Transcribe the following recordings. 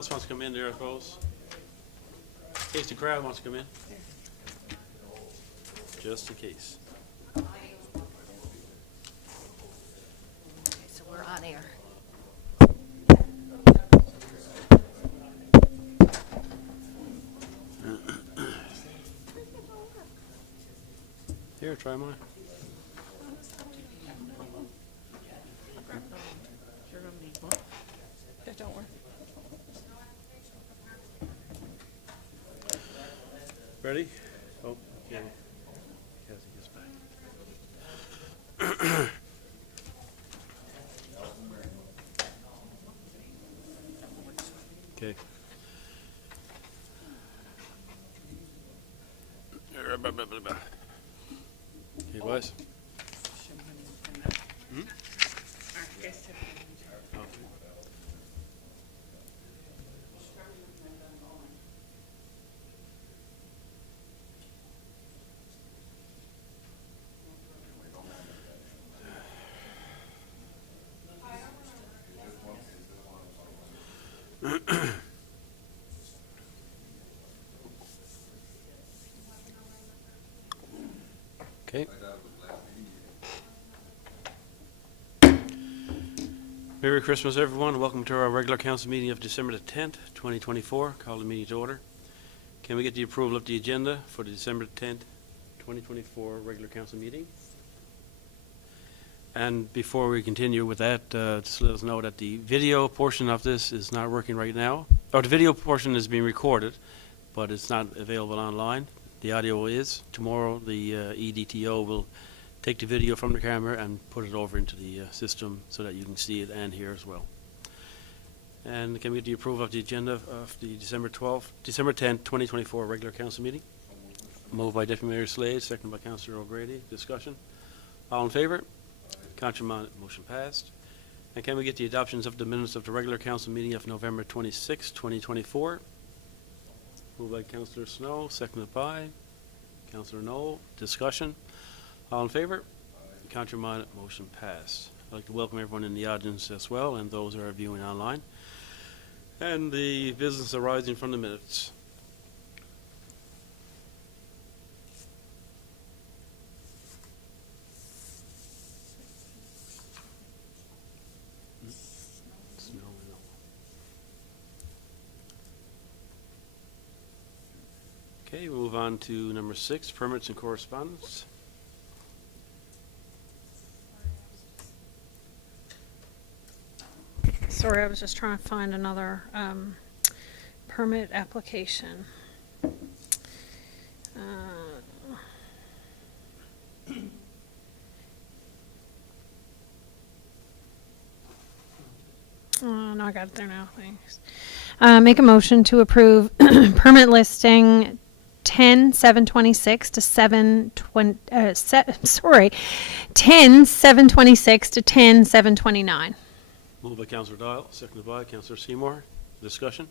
else wants to come in there, I suppose? In case the crowd wants to come in. Just in case. Okay, so we're on air. Here, try mine. Yeah, don't worry. Ready? Oh, yeah. Cassie gets back. Okay. Okay, boys. Hmm? Okay. Okay. Merry Christmas, everyone. Welcome to our regular council meeting of December the 10th, 2024. Call the meeting to order. Can we get the approval of the agenda for the December 10th, 2024 regular council meeting? And before we continue with that, just let us know that the video portion of this is not working right now. Or the video portion is being recorded, but it's not available online. The audio is. Tomorrow, the EDTO will take the video from the camera and put it over into the system so that you can see it and hear as well. And can we get the approval of the agenda of the December 10th, 2024 regular council meeting? Moved by Deputy Mayor Slade, seconded by Councillor O'Grady. Discussion? All in favor? Contrary, motion passed. And can we get the adoptions of the minutes of the regular council meeting of November 26, 2024? Moved by Councillor Snow, seconded by Councillor Knoll. Discussion? All in favor? Contrary, motion passed. I'd like to welcome everyone in the audience as well and those who are viewing online. And the business arising from the minutes. Okay, we'll move on to number 6, permits and correspondence. Sorry, I was just trying to find another permit application. No, I got it there now, thanks. Make a motion to approve permit listing 10/7/26 to 10/7/26 to 10/7/29. Moved by Councillor Dial, seconded by Councillor Seymour. Discussion?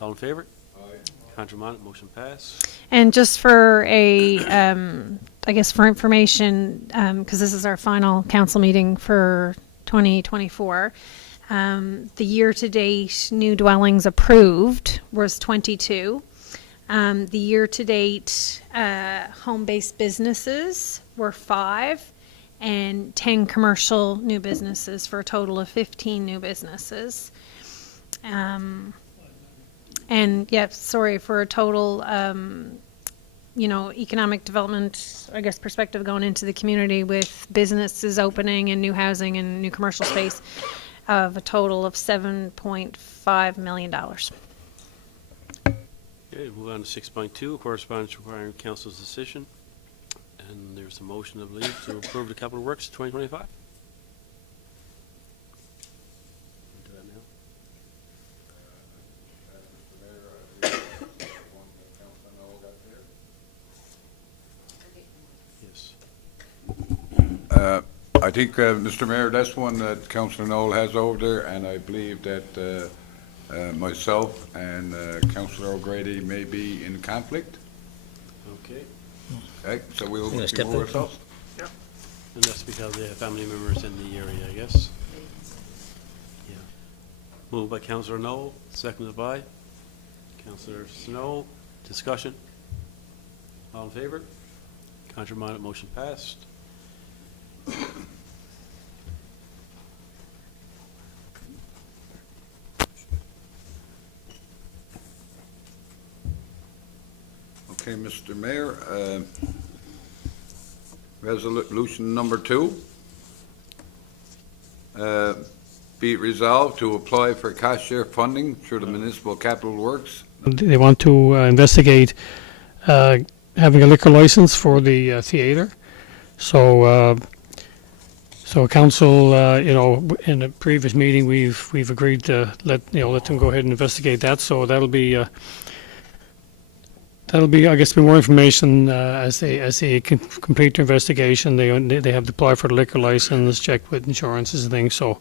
All in favor? Aye. Contrary, motion passed. And just for a, I guess for information, because this is our final council meeting for 2024, the year-to-date new dwellings approved was 22. The year-to-date home-based businesses were 5. And 10 commercial new businesses for a total of 15 new businesses. And yeah, sorry, for a total, economic development, I guess, perspective going into the community with businesses opening and new housing and new commercial space of a total of $7.5 million. Okay, move on to 6.2, correspondence requiring council's decision. And there's a motion, I believe, to approve the capital works 2025. Do that now. Yes. I think, Mr. Mayor, that's one that Councillor Knoll has over there, and I believe that myself and Councillor O'Grady may be in conflict. Okay. Okay, so we'll Yeah, step move in. ourselves. And that's because they have family members in the area, I guess. Yeah. Moved by Councillor Knoll, seconded by Councillor Snow. Discussion? All in favor? Contrary-minded, motion passed. Okay, Mr. Mayor, resolution number 2. Be it resolved to apply for cost share funding through the Municipal Capital Works. They want to investigate having a liquor license for the theater. So council, in a previous meeting, we've agreed to let them go ahead and investigate that. So that'll be, I guess, more information as they complete their investigation. They have to apply for the liquor license, check with insurances and things. So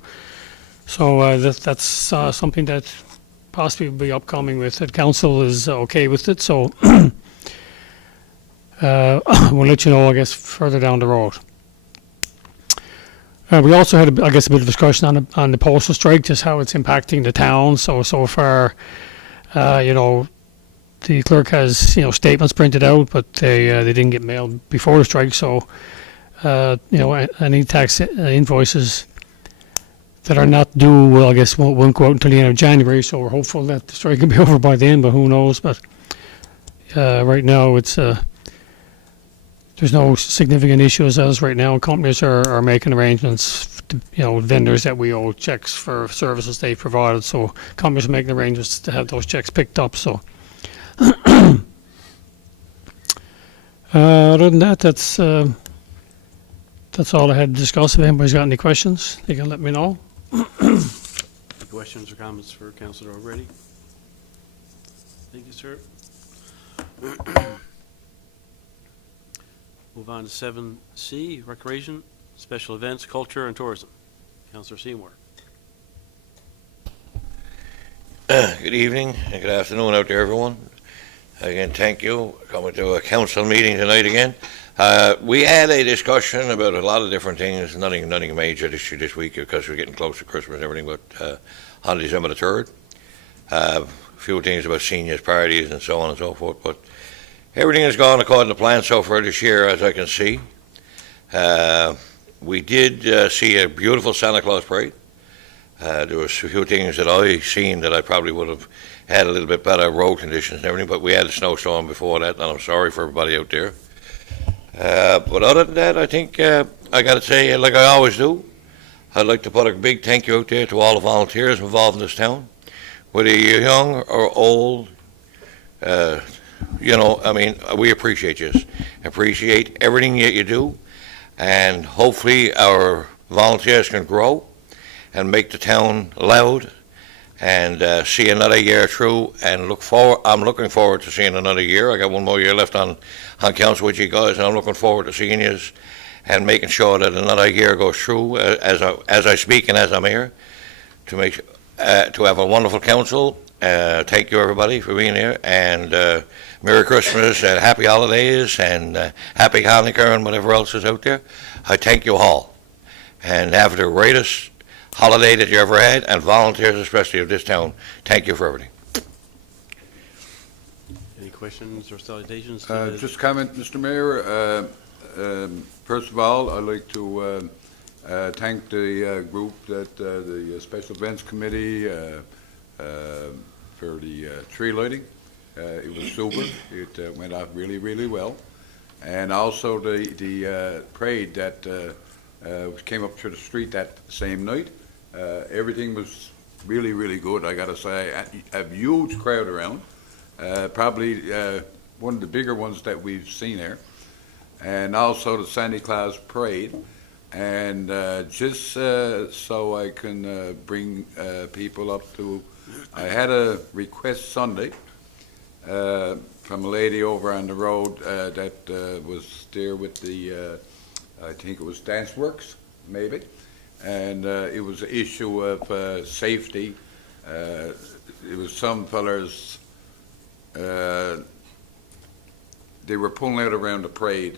that's something that possibly will be upcoming with it. Council is okay with it, so we'll let you know, I guess, further down the road. We also had, I guess, a bit of discussion on the postal strike, just how it's impacting the town. So far, the clerk has statements printed out, but they didn't get mailed before the strike. So any tax invoices that are not due, well, I guess won't go out until the end of January. So we're hopeful that the strike will be over by then, but who knows? But right now, it's there's no significant issues as right now. Companies are making arrangements, vendors that we owe checks for services they provided. So companies are making arrangements to have those checks picked up. So other than that, that's all I had to discuss. If anybody's got any questions, they can let me know. Any questions or comments for Councillor O'Grady? Thank you, sir. Move on to 7C, Recreation, Special Events, Culture, and Tourism. Councillor Seymour. Good evening and good afternoon out there, everyone. Again, thank you for coming to a council meeting tonight again. We had a discussion about a lot of different things, nothing major this week because we're getting close to Christmas and everything, but on December the 3rd. A few things about seniors parties and so on and so forth, but everything has gone according to plan so far this year, as I can see. We did see a beautiful Santa Claus parade. There was a few things that I seen that I probably would have had a little bit better road conditions and everything, but we had a snowstorm before that, and I'm sorry for everybody out there. But other than that, I think I got to say, like I always do, I'd like to put a big thank you out there to all the volunteers involved in this town, whether you're young or old. We appreciate you. Appreciate everything that you do, and hopefully our volunteers can grow and make the town loud and see another year through. And I'm looking forward to seeing another year. I got one more year left on council with you guys, and I'm looking forward to seeing you and making sure that another year goes through as I speak and as I'm here to make to have a wonderful council. Thank you, everybody, for being here, and Merry Christmas and Happy Holidays and Happy Hanukkah and whatever else is out there. I thank you all, and have the greatest holiday that you ever had, and volunteers especially of this town. Thank you for everything. Any questions or salutations? Just comment, Mr. Mayor. First of all, I'd like to thank the group, that the Special Events Committee, for the tree lighting. It was super. It went off really, really well. And also the parade that came up to the street that same night. Everything was really, really good. I got to say, a huge crowd around. Probably one of the bigger ones that we've seen there. And also the Santa Claus parade. And just so I can bring people up to, I had a request Sunday from a lady over on the road that was there with the, I think it was Dance Works, maybe. And it was an issue of safety. It was some fellas, they were pulling out around the parade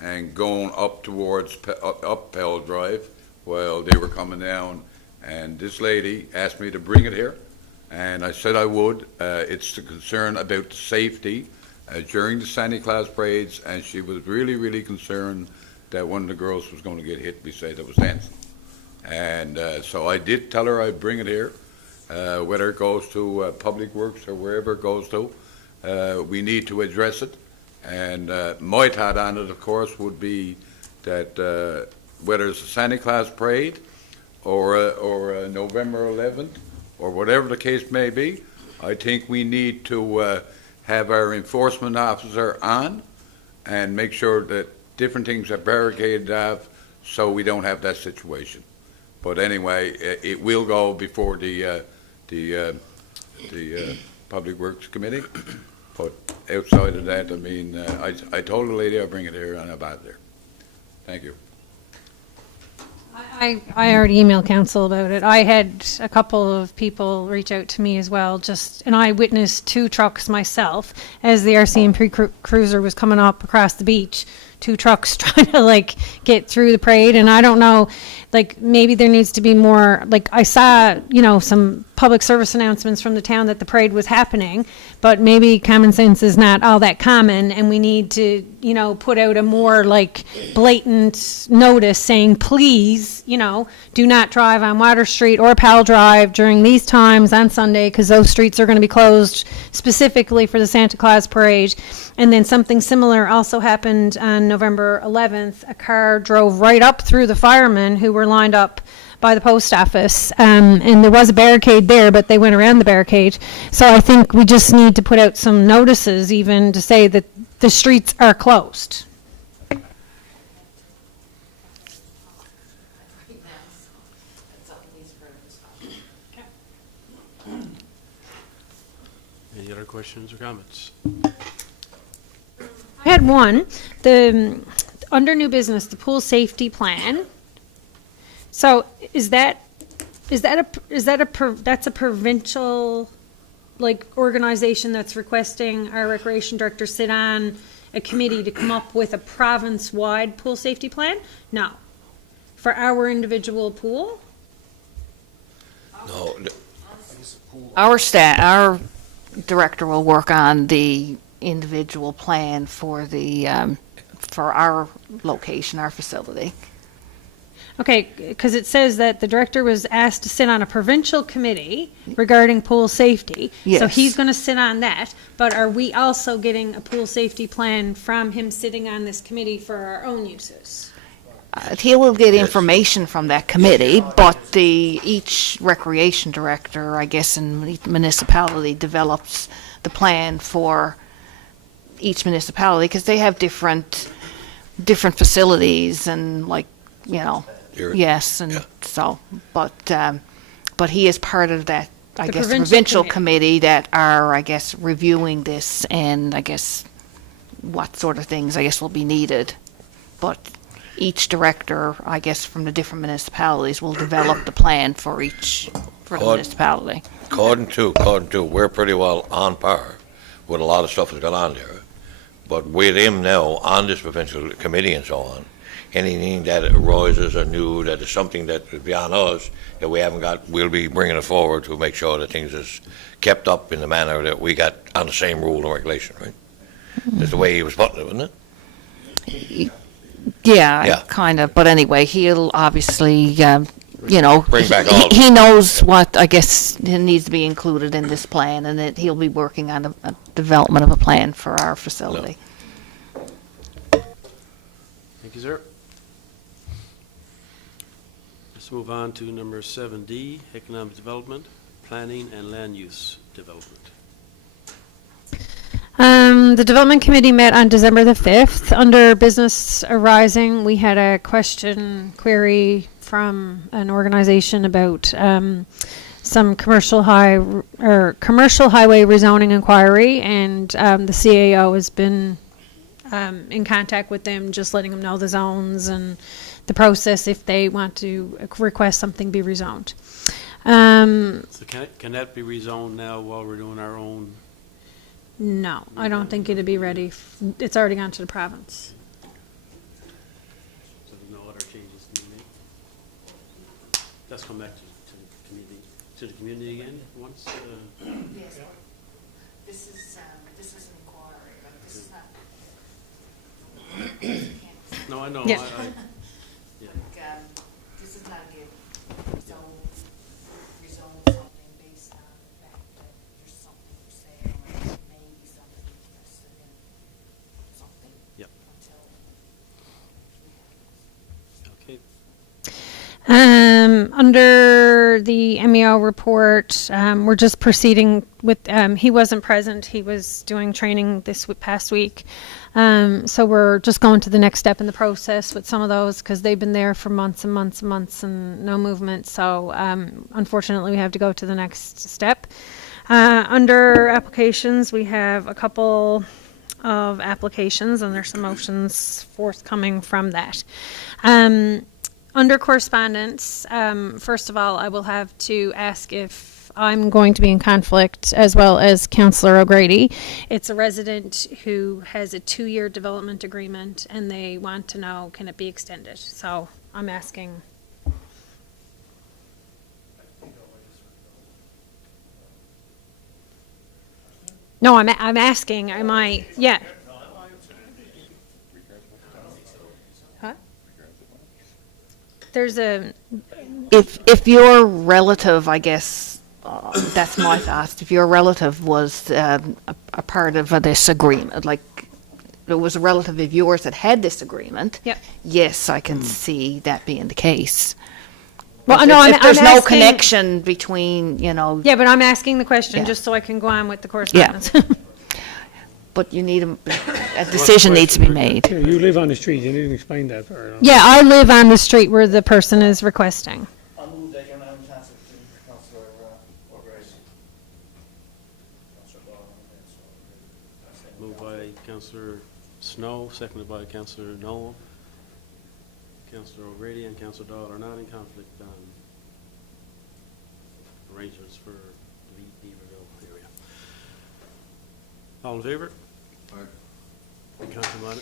and going up towards up Pell Drive while they were coming down, And this lady asked me to bring it here, and I said I would. It's the concern about safety during the Santa Claus parades, and she was really, really concerned that one of the girls was going to get hit beside that was dancing. And so I did tell her I'd bring it here, whether it goes to Public Works or wherever it goes to. We need to address it. And my thought on it, of course, would be that whether it's a Santa Claus parade or a November 11th or whatever the case may be, I think we need to have our enforcement officer on and make sure that different things are barricaded off so we don't have that situation. But anyway, it will go before the Public Works Committee. But outside of that, I mean, I told the lady I'd bring it here and I bought it there. Thank you. I already emailed council about it. I had a couple of people reach out to me as well, and I witnessed 2 trucks myself as the RCMP cruiser was coming up across the beach. 2 trucks trying to get through the parade, and I don't know, maybe there needs to be more, I saw, some public service announcements from the town that the parade was happening, but maybe common sense is not all that common, and we need to, put out a more blatant notice saying, please, do not drive on Water Street or Powell Drive during these times on Sunday, because those streets are going to be closed specifically for the Santa Claus parade. And then something similar also happened on November 11th. A car drove right up through the firemen who were lined up by the post office, and there was a barricade there, but they went around the barricade. So I think we just need to put out some notices even to say that the streets are closed. Any other questions or comments? I had one. Under new business, the pool safety plan. So that's a provincial organization that's requesting our recreation director sit on a committee to come up with a province-wide pool safety plan? No. For our individual pool? No, Our director will work on the individual plan for for our location, our facility. Okay, because it says that the director was asked to sit on a provincial committee regarding pool safety. So Yes. he's going to sit on that, but are we also getting a pool safety plan from him sitting on this committee for our own uses? He will get information from that committee, but each recreation director, I guess, in each municipality develops the plan for each municipality, because they have different facilities and Here. yes, and Yeah. so, but he is part of that, I The guess, provincial provincial committee. committee that are, I guess, reviewing this, and I guess what sort of things, I guess, will be needed. But each director, I guess, from the different municipalities will develop the plan for the Odd. municipality. according to, we're pretty well on par with a lot of stuff that's gone on there. But with him now on this provincial committee and so on, anything that arises or new, that is something that is beyond us, that we haven't got, we'll be bringing it forward to make sure that things is kept up in the manner that we got on the same rule and regulation, right? That's the way he was putting it, wasn't it? Yeah, Yeah. kind of. But anyway, he'll obviously, Bring back all of he knows what, I guess, needs to be included in this plan, and that he'll be working on a development of a plan for our facility. Thank you, sir. Let's move on to number 7D, economic development, planning and land use development. The Development Committee met on December the 5th. Under business arising, we had a query from an organization about some commercial highway rezoning inquiry, and the CAO has been in contact with them, just letting them know the zones and the process if they want to request something be rezoned. So can that be rezoned now while we're doing our own? No, I don't think it'd be ready. It's already gone to the province. So there's no other changes to be made? Let's come back to to the community again once? Yes, this is an inquiry, but this is not. No, I know. Yeah. Yeah. This is not a rezone something based on the fact that there's something for sale, or maybe something interested in something. Yep. Until. Okay. Under the MEO report, we're just proceeding with, he wasn't present, he was doing training this past week. So we're just going to the next step in the process with some of those because they've been there for months and months and months and no movement. So unfortunately, we have to go to the next step. Under applications, we have a couple of applications and there's some motions forthcoming from that. Under correspondence, first of all, I will have to ask if I'm going to be in conflict as well as Councillor O'Grady. It's a resident who has a 2-year development agreement and they want to know, can it be extended? So I'm asking. No, I'm asking, am I, yeah. Huh? There's a, If your relative, I guess, that's my thought, if your relative was a part of this agreement, like it was a relative of yours that had this agreement, Yep. yes, I can see that being the case. well, If- no, if there's I'm no asking- connection between, Yeah, but I'm asking the question Yeah. just so I can go on with the correspondence. but you need a decision needs to be made. Yeah, you live on the street, you didn't explain that. Or, Yeah, I live on the street where the person is requesting. I move that your name cancel to Councillor O'Grady. Moved by Councillor Snow, seconded by Councillor Noel. Councillor O'Grady and Councillor Dahl are not in conflict on arrangements for the Beaverville area. All in favor? Any comment on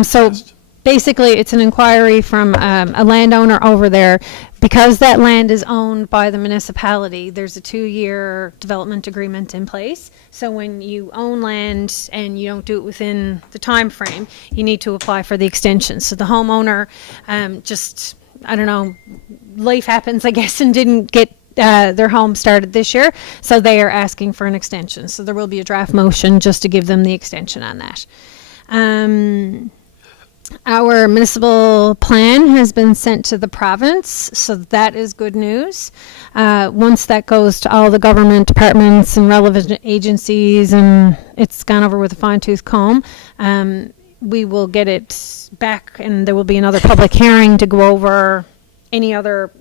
it? So Passed. basically, it's an inquiry from a landowner over there. Because that land is owned by the municipality, there's a 2-year development agreement in place. So when you own land and you don't do it within the time frame, you need to apply for the extension. So the homeowner just, I don't know, life happens, I guess, and didn't get their home started this year. So they are asking for an extension. So there will be a draft motion just to give them the extension on that. Our municipal plan has been sent to the province, so that is good news. Once that goes to all the government departments and relevant agencies and it's gone over with a fine-tooth comb, we will get it back and there will be another public hearing to go over any other,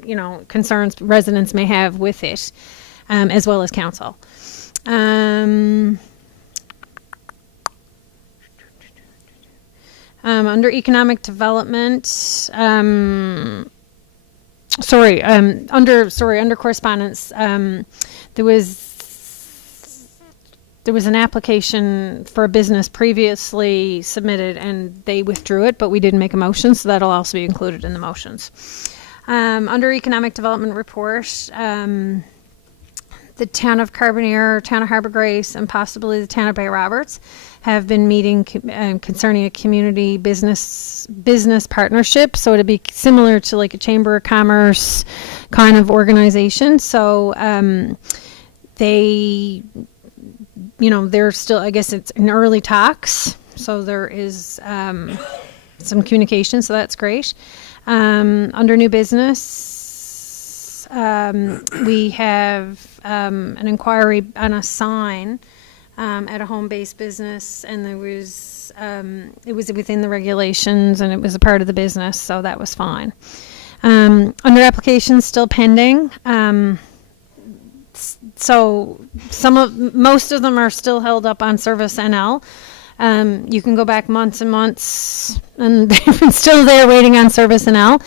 concerns residents may have with it, as well as council. Under economic development, under correspondence, there was an application for a business previously submitted and they withdrew it, but we didn't make a motion, so that'll also be included in the motions. Under economic development report, the town of Carbonear, town of Harbour Grace, and possibly the town of Bay Roberts have been meeting concerning a community business partnership. So it'd be similar to like a chamber of commerce kind of organization. So they're still, I guess it's in early talks. So there is some communication. So that's great. Under new business, we have an inquiry on a sign at a home-based business, and there was it was within the regulations, and it was a part of the business, so that was fine. Under applications, still pending. So most of them are still held up on Service NL. You can go back months and months, and they've been still there waiting on Service NL.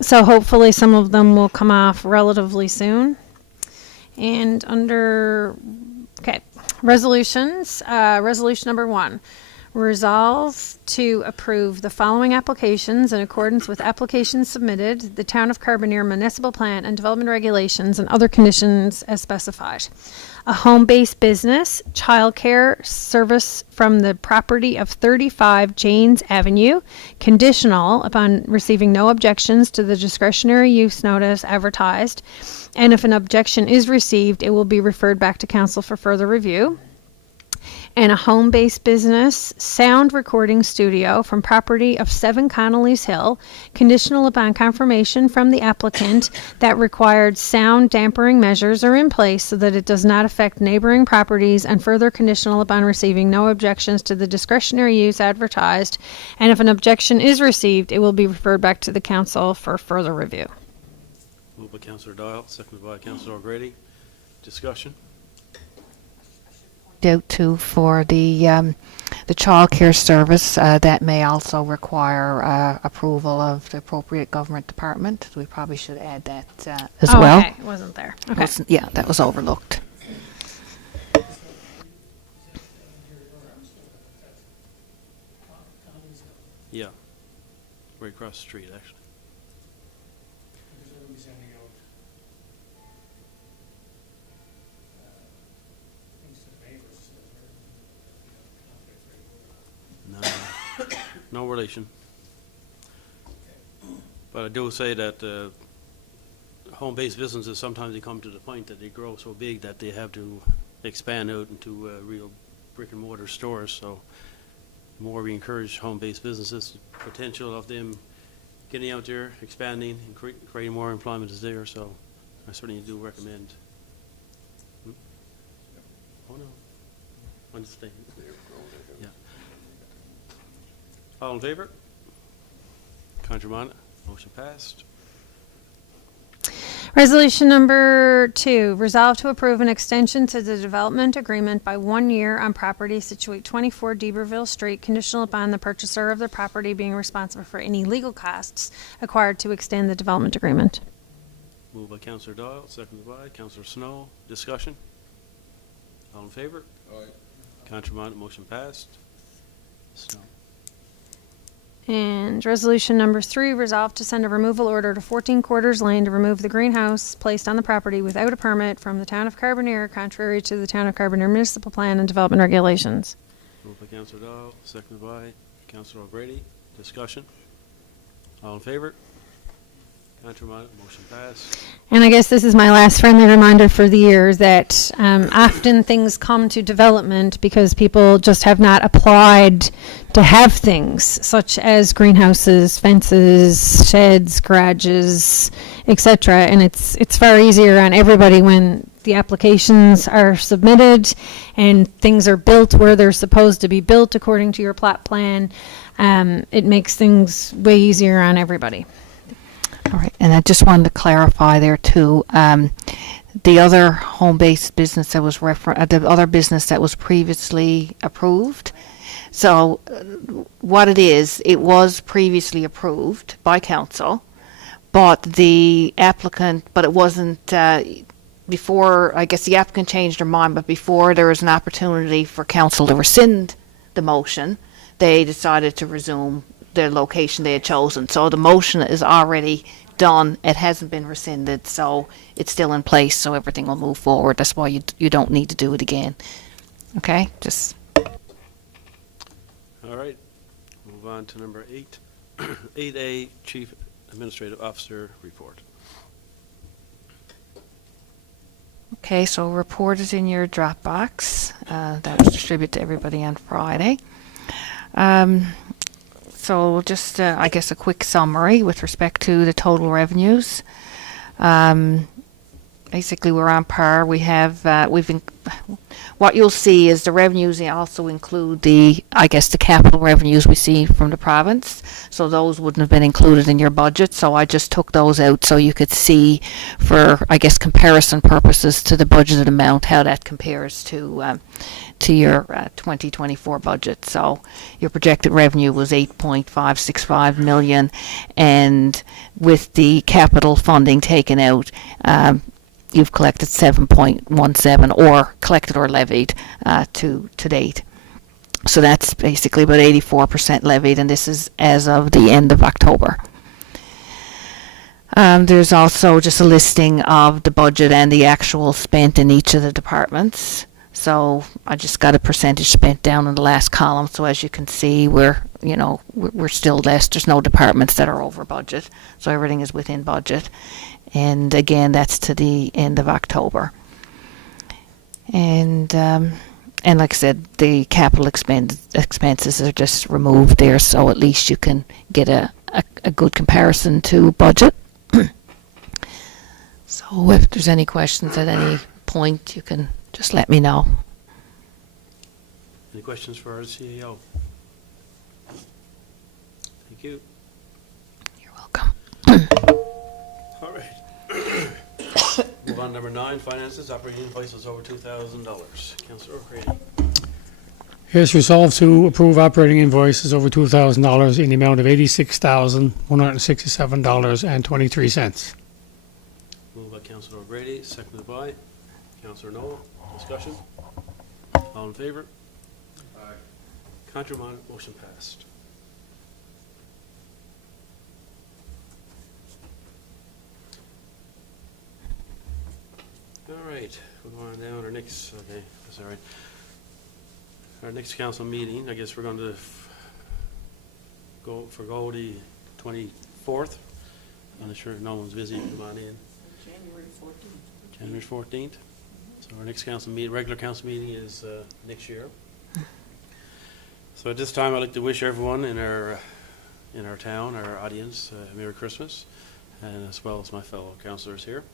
So hopefully some of them will come off relatively soon. And under resolutions, resolution number 1, Resolve to approve the following applications in accordance with applications submitted, the Town of Carbonear Municipal Plan and Development Regulations, and other conditions as specified. A home-based business, childcare service from the property of 35 Janes Avenue, conditional upon receiving no objections to the discretionary use notice advertised, and if an objection is received, it will be referred back to council for further review. And a home-based business sound recording studio from property of 7 Connolly's Hill, conditional upon confirmation from the applicant that required sound dampering measures are in place so that it does not affect neighboring properties, and further conditional upon receiving no objections to the discretionary use advertised. And if an objection is received, it will be referred back to the council for further review. Moved by Councillor Doyle, seconded by Councillor O'Grady. Discussion? Out too for the childcare service, that may also require approval of the appropriate government department. So we probably should add that as well. Okay, it wasn't there. Okay. Yeah, that was overlooked. Yeah. Right across the street, actually. No, no relation. But I do say that home-based businesses, sometimes they come to the point that they grow so big that they have to expand out into real brick-and-mortar stores. So the more we encourage home-based businesses, the potential of them getting out there, expanding, and creating more employment is there. So I certainly do recommend. Oh, no. Understand. Yeah. All in favor? Conjure on it. Motion passed. Resolution number 2, resolve to approve an extension to the development agreement by 1 year on property situate 24 D'Iberville Street, conditional upon the purchaser of the property being responsible for any legal costs acquired to extend the development agreement. Moved by Councillor Doyle, seconded by Councillor Snow. Discussion? All in favor? Aye. Conjure on it. Motion passed. Snow. And resolution number 3, resolve to send a removal order to 14 Quarters Lane to remove the greenhouse placed on the property without a permit from the Town of Carbonear, contrary to the Town of Carbonear Municipal Plan and Development Regulations. Moved by Councillor Doyle, seconded by Councillor O'Grady. Discussion? All in favor? Conjure on it. Motion passed. And I guess this is my last friendly reminder for the year that often things come to development because people just have not applied to have things such as greenhouses, fences, sheds, garages, etc. And it's far easier on everybody when the applications are submitted and things are built where they're supposed to be built according to your plot plan. It makes things way easier on everybody. All right, and I just wanted to clarify there too. The other home-based business that was the other business that was previously approved. So, what it was previously approved by council, but the applicant, but it wasn't before. I guess the applicant changed their mind, but before there was an opportunity for council to rescind the motion, they decided to resume the location they had chosen. So the motion is already done. It hasn't been rescinded, so it's still in place, so everything will move forward. That's why you don't need to do it again. Okay? Just All right. Move on to number 8. 8A, Chief Administrative Officer Report. okay, so report is in your Dropbox. That was distributed to everybody on Friday. So just, I guess, a quick summary with respect to the total revenues. Basically, we're on par. We have, what you'll see is the revenues also include the capital revenues we see from the province. So those wouldn't have been included in your budget. So I just took those out so you could see, for, comparison purposes to the budgeted amount, how that compares to your 2024 budget. So your projected revenue was 8.565 million, and with the capital funding taken out, you've collected 7.17, or collected or levied to date. So that's basically about 84% levied, and this is as of the end of October. There's also just a listing of the budget and the actual spent in each of the departments. So I just got a percentage spent down in the last column. So as you can see, we're still less. There's no departments that are over budget. So everything is within budget. And again, that's to the end of October. And like I said, the capital expenses are just removed there, so at least you can get a good comparison to budget. So if there's any questions at any point, you can just let me know. Any questions for our CEO? Thank you. You're welcome. All right. Move on, number 9, finances, operating invoices over $2,000. Councillor O'Grady. Yes, resolved to approve operating invoices over $2,000 in the amount of $86,167.23. Moved by Councillor O'Grady, seconded by Councillor Noel. Discussion? All in favor? Aye. Contrary minded, motion passed. All right, we're going down our next, okay, that's all right. Our next council meeting, I guess we're going to go the 24th. I'm not sure if no one's busy, come on in. January 14th. So our next council meeting, regular council meeting is next year. So at this time, I'd like to wish everyone in our town, our audience, Merry Christmas, and as well as my fellow councillors here.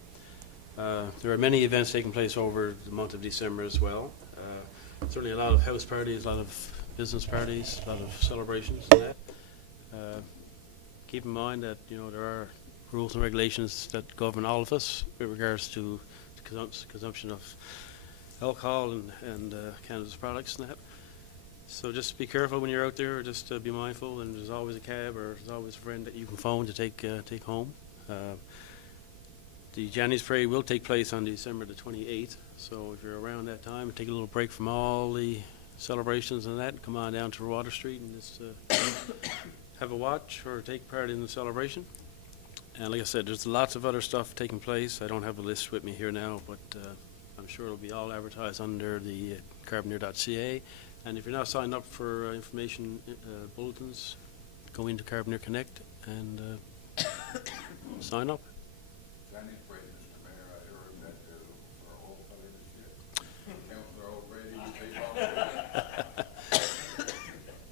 There are many events taking place over the month of December as well. Certainly a lot of house parties, a lot of business parties, a lot of celebrations and that. Keep in mind that, there are rules and regulations that govern all of us with regards to consumption of alcohol and cannabis products and that. So just be careful when you're out there, just be mindful, and there's always a cab or there's always a friend that you can phone to take home. The January's Parade will take place on December the 28th, so if you're around that time, take a little break from all the celebrations and that, come on down to Water Street and just have a watch or take part in the celebration. And like I said, there's lots of other stuff taking place. I don't have a list with me here now, but I'm sure it'll be all advertised under the Carbonear.ca. And if you're not signed up for information bulletins, go into Carbonear Connect and sign up. Chinese bread, Mr. Mayor, I heard that our whole fellow this year. Councilor O'Grady, you take all.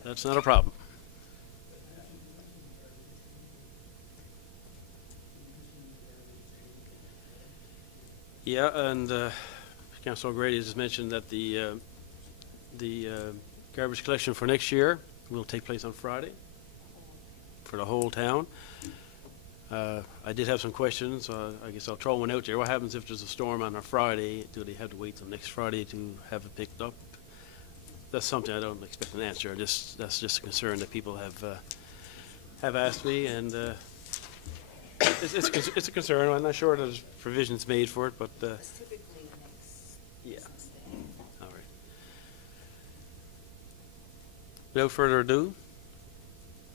That's not a problem. Yeah, and Councilor O'Grady just mentioned that the garbage collection for next year will take place on Friday for the whole town. I did have some questions. I guess I'll throw one out there. What happens if there's a storm on a Friday? Do they have to wait till next Friday to have it picked up? That's something I don't expect an answer. That's just a concern that people have asked me, and it's a concern. I'm not sure there's provisions made for it, but It's typically the next yeah. business day. All right. Without further ado,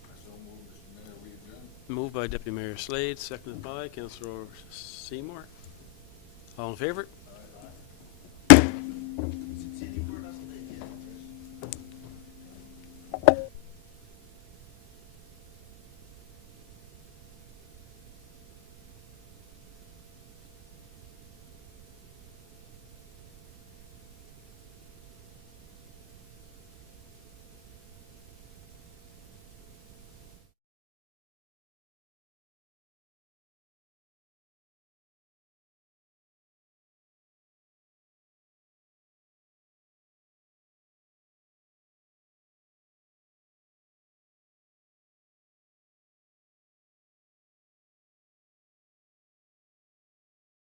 I so move, Mr. Mayor, we adjourn. moved by Deputy Mayor Slade, seconded by Councillor Seymour. All in favor?